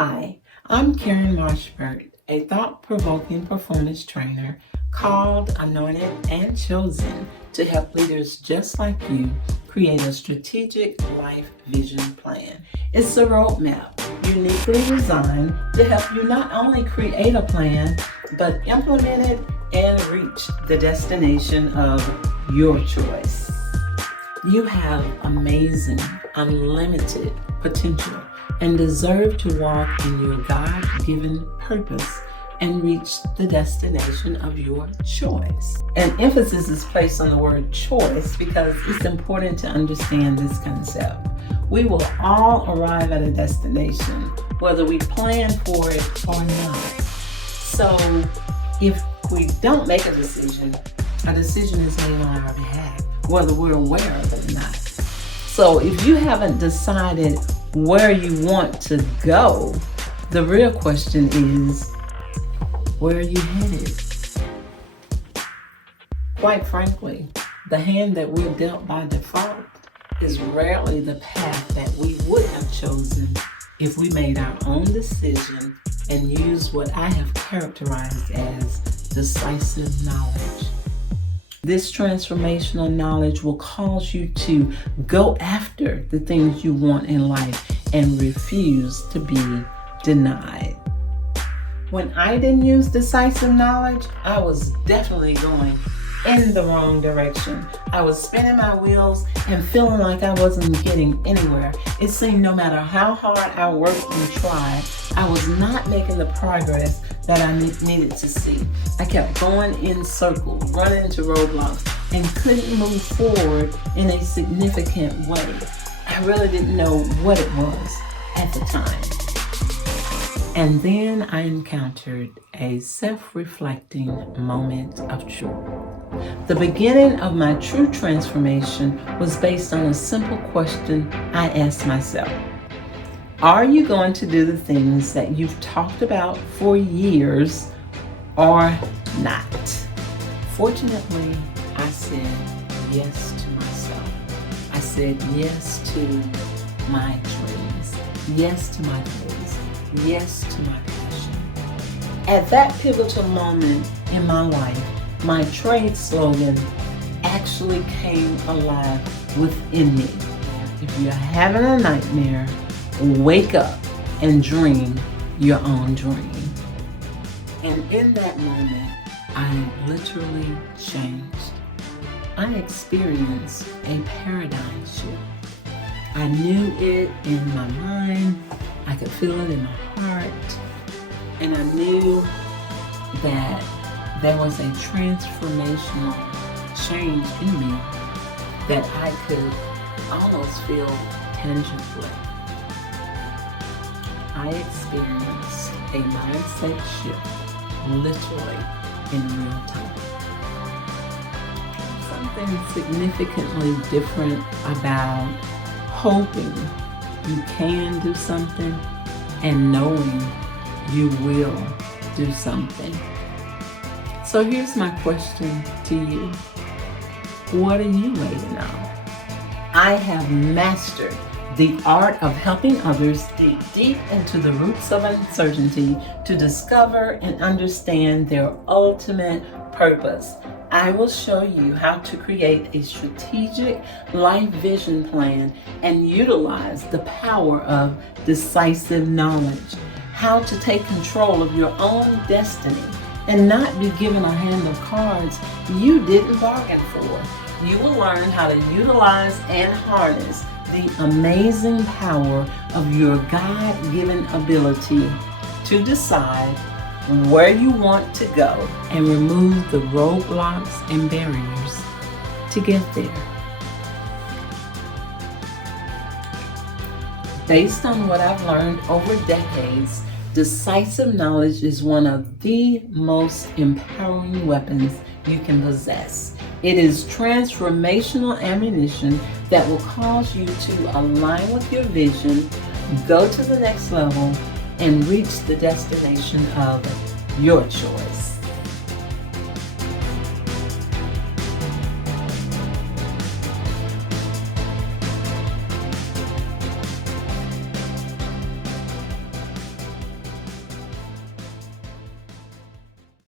Hi, I'm Karen Marsh Burt, a thought-provoking performance trainer called, anointed, and chosen to help leaders just like you create a strategic life vision plan. It's a roadmap uniquely designed to help you not only create a plan, but implement it and reach the destination of your choice. You have amazing, unlimited potential and deserve to walk in your God-given purpose and reach the destination of your choice. And emphasis is placed on the word choice because it's important to understand this concept. We will all arrive at a destination, whether we plan for it or not. So if we don't make a decision is made on our behalf, whether we're aware of it or not. So if you haven't decided where you want to go, the real question is, where are you headed? Quite frankly, the hand that we're dealt by default is rarely the path that we would have chosen if we made our own decision and used what I have characterized as decisive knowledge. This transformational knowledge will cause you to go after the things you want in life and refuse to be denied. When I didn't use decisive knowledge, I was definitely going in the wrong direction. I was spinning my wheels and feeling like I wasn't getting anywhere. It seemed no matter how hard I worked and tried, I was not making the progress that I needed to see. I kept going in circles, running into roadblocks, and couldn't move forward in a significant way. I really didn't know what it was at the time. And then I encountered a self-reflecting moment of truth. The beginning of my true transformation was based on a simple question I asked myself. Are you going to do the things that you've talked about for years or not? Fortunately, I said yes to myself. I said yes to my dreams, yes to my goals, yes to my passion. At that pivotal moment in my life, my trade slogan actually came alive within me. If you're having a nightmare, wake up and dream your own dream. And in that moment, I literally changed. I experienced a paradigm shift. I knew it in my mind, I could feel it in my heart, and I knew that there was a transformational change in me that I could almost feel tangibly. I experienced a mindset shift literally in real time. Something significantly different about hoping you can do something and knowing you will do something. So here's my question to you. What are you waiting on? I have mastered the art of helping others dig deep into the roots of uncertainty to discover and understand their ultimate purpose. I will show you how to create a strategic life vision plan and utilize the power of decisive knowledge, how to take control of your own destiny and not be given a hand of cards you didn't bargain for. You will learn how to utilize and harness the amazing power of your God-given ability to decide where you want to go and remove the roadblocks and barriers to get there. Based on what I've learned over decades, decisive knowledge is one of the most empowering weapons you can possess. It is transformational ammunition that will cause you to align with your vision, go to the next level, and reach the destination of your choice.